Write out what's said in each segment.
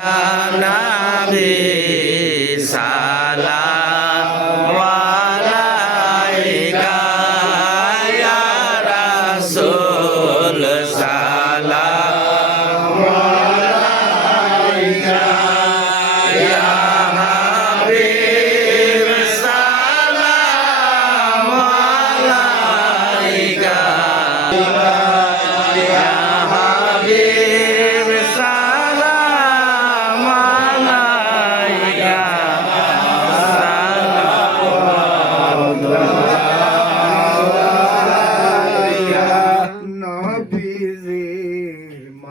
নাবি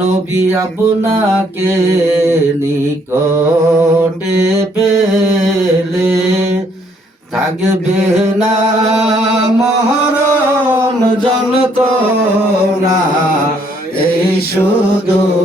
নবী আপনাকে নিকটে পেলে। থাকবে না মহরম জলত না এই সুদূর